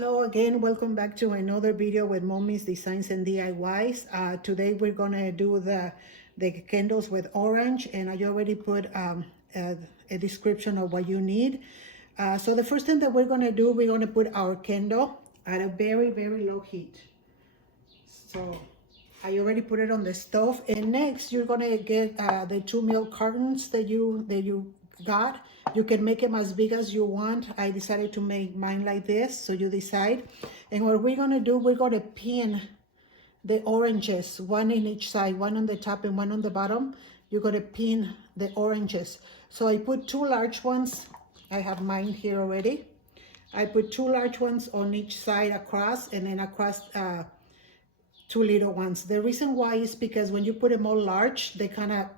Hello again, welcome back to another video with Mommy's Designs and DIYs. Today we're gonna do the candles with orange, and I already put a description of what you need. So the first thing that we're gonna do, we're gonna put our candle at a very, very low heat. So I already put it on the stove, and next you're gonna get the 2 milk cartons that you got. You can make them as big as you want. I decided to make mine like this, so you decide. And what we're gonna do, we're gonna pin the oranges, one in each side, one on the top and one on the bottom. You're gonna pin the oranges. So I put 2 large ones. I have mine here already. I put 2 large ones on each side across, and then across 2 little ones. The reason why is because when you put them all large, they kind of,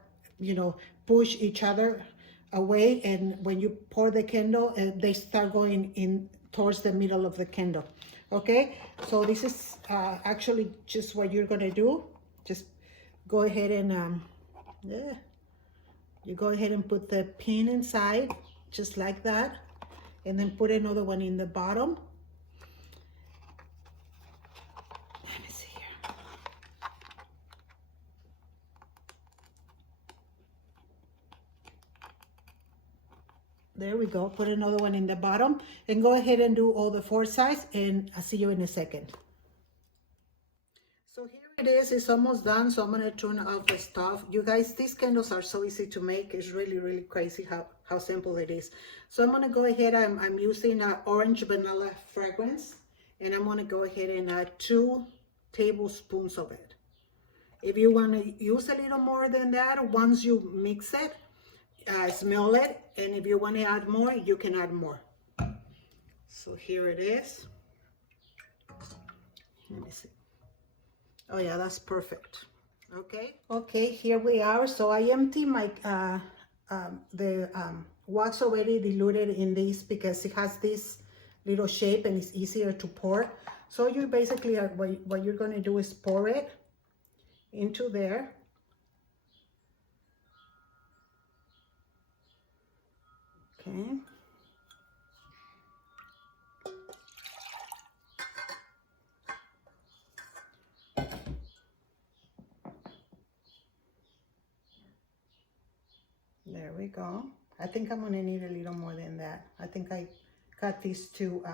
push each other away, and when you pour the candle, they start going in towards the middle of the candle. Okay, so this is actually just what you're gonna do. Just go ahead and you go ahead and put the pin inside just like that, and then put another one in the bottom. Let me see here. There we go. Put another one in the bottom, and go ahead and do all the 4 sides, and I'll see you in a second. So here it is. It's almost done, so I'm going to turn off the stove. You guys, these candles are so easy to make. It's really, really crazy how simple it is. So I'm going to go ahead. I'm using orange vanilla fragrance, and I'm going to go ahead and add 2 tablespoons of it. If you want to use a little more than that, once you mix it, smell it, and if you want to add more, you can add more. So here it is. Let me see. Oh yeah, that's perfect. Okay, here we are. So I empty my wax already diluted in this because it has this little shape and it's easier to pour. So you basically what you're going to do is pour it into there. Okay. There we go. I think I'm gonna need a little more than that. I think I got these too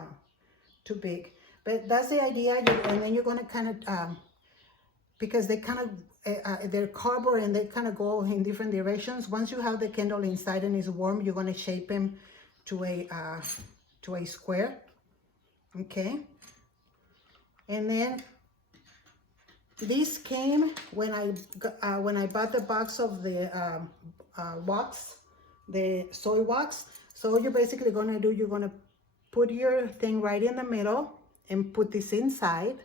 big, but that's the idea. And then you're gonna kind of because they kind of they're cardboard and they kind of go in different directions. Once you have the candle inside and it's warm, you're gonna shape them to a square. Okay, and then this came when I bought the box of the wax, the soy wax. So what you're basically gonna do, you're gonna put your thing right in the middle and put this inside.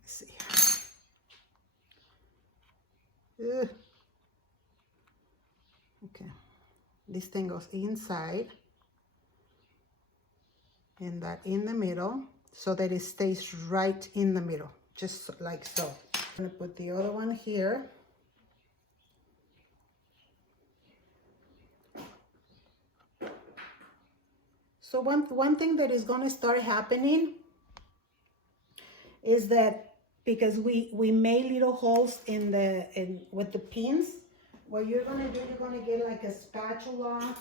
Let's see. Okay, this thing goes inside and that in the middle, so that it stays right in the middle, just like so. I'm gonna put the other one here. So one thing that is gonna start happening is that because we made little holes with the pins, what you're gonna do, you're gonna get like a spatula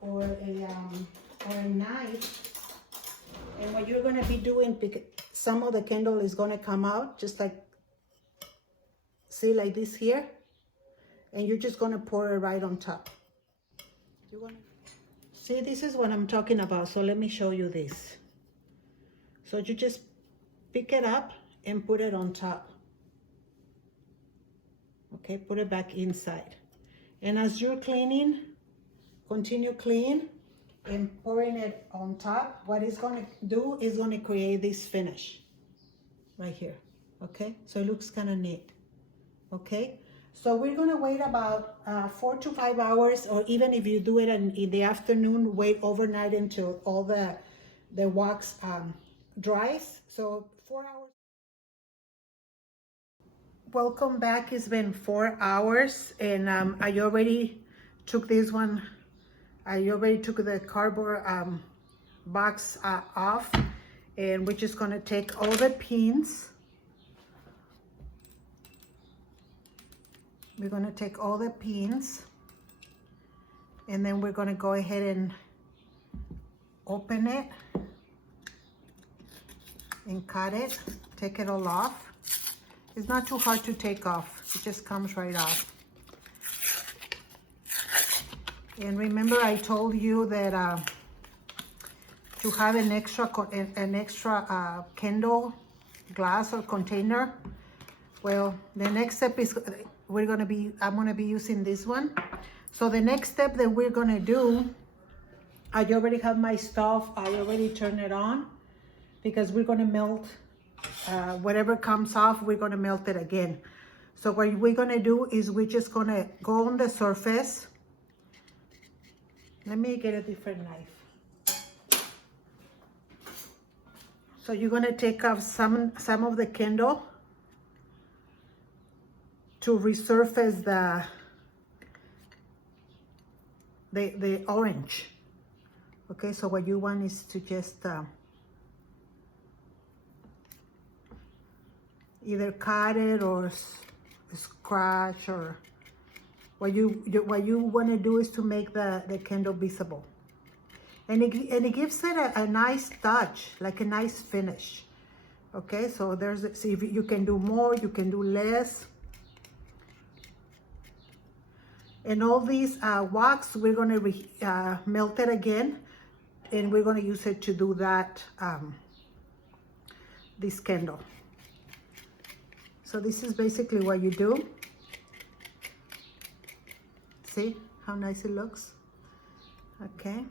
or a knife, and what you're gonna be doing, because some of the candle is gonna come out, just like, see, like this here, and you're just gonna pour it right on top. You're gonna see, this is what I'm talking about. So let me show you this. So you just pick it up and put it on top. Okay, put it back inside. And as you're cleaning, continue clean and pouring it on top. What it's gonna do is gonna create this finish right here. Okay, so it looks kind of neat. Okay, so we're gonna wait about 4 to 5 hours, or even if you do it in the afternoon, wait overnight until all the wax dries. So 4 hours. Welcome back. It's been 4 hours, and I already took this one. I already took the cardboard box off, and we're just gonna take all the pins. We're gonna take all the pins, and then we're gonna go ahead and open it and cut it, take it all off. It's not too hard to take off. It just comes right off. And remember I told you that to have an extra candle glass or container. Well, the next step is I'm gonna be using this one. So the next step that we're gonna do, I already have my stove, I already turned it on, because we're gonna melt whatever comes off, we're gonna melt it again. So what we're gonna do is we're just gonna go on the surface. Let me get a different knife. So you're gonna take off some of the candle to resurface the orange. Okay, so what you want is to just either cut it or scratch, or what you want to do is to make the candle visible, and it gives it a nice touch, like a nice finish. Okay, so see if you can do more, you can do less. And all these wax, we're going to melt it again, and we're going to use it to do that, this candle. So this is basically what you do. See how nice it looks? Okay.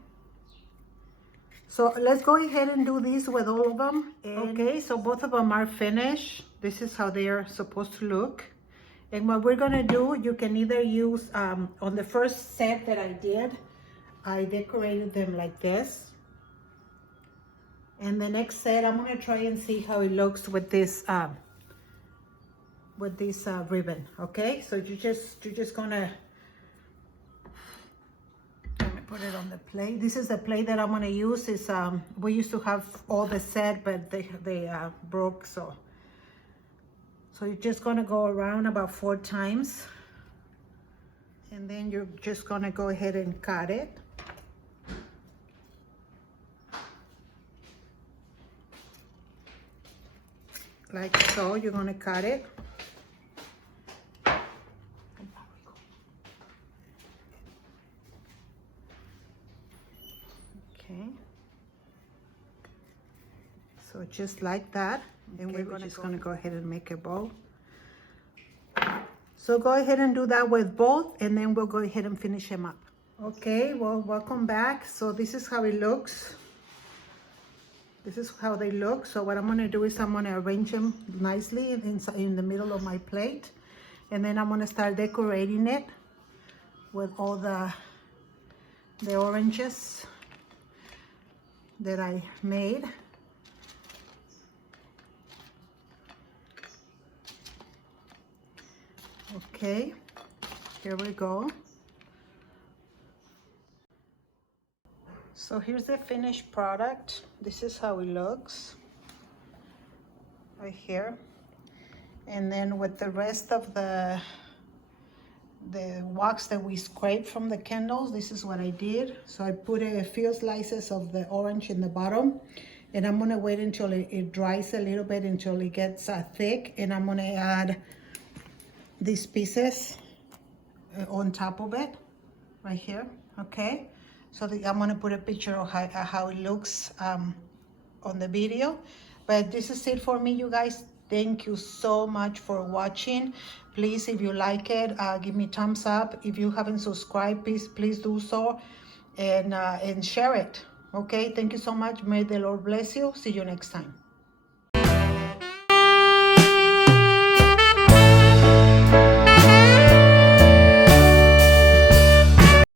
So let's go ahead and do this with all of them. Okay, so both of them are finished. This is how they are supposed to look. And what we're gonna do, you can either use, on the first set that I did, I decorated them like this. And the next set, I'm gonna try and see how it looks with this ribbon. Okay, so you're just gonna, let me put it on the plate. This is the plate that I'm gonna use. Is we used to have all the set, but they broke, so you're just gonna go around about 4 times, and then you're just gonna go ahead and cut it. Like so, you're gonna cut it. Okay. So just like that. And okay, we're just gonna go ahead and make a bow. So go ahead and do that with both, and then we'll go ahead and finish them up. Okay, well, welcome back. So this is how it looks. This is how they look. So what I'm gonna do is I'm gonna arrange them nicely in the middle of my plate, and then I'm gonna start decorating it with all the oranges that I made. Okay, here we go. So here's the finished product. This is how it looks right here. And then with the rest of the wax that we scraped from the candles, this is what I did. So I put a few slices of the orange in the bottom, and I'm gonna wait until it dries a little bit, until it gets thick, and I'm gonna add these pieces on top of it right here. Okay, so I'm gonna put a picture of how it looks on the video. But this is it for me, you guys. Thank you so much for watching. Please, if you like it, give me thumbs up. If you haven't subscribed, please do so, and share it. Okay, thank you so much. May the Lord bless you. See you next time.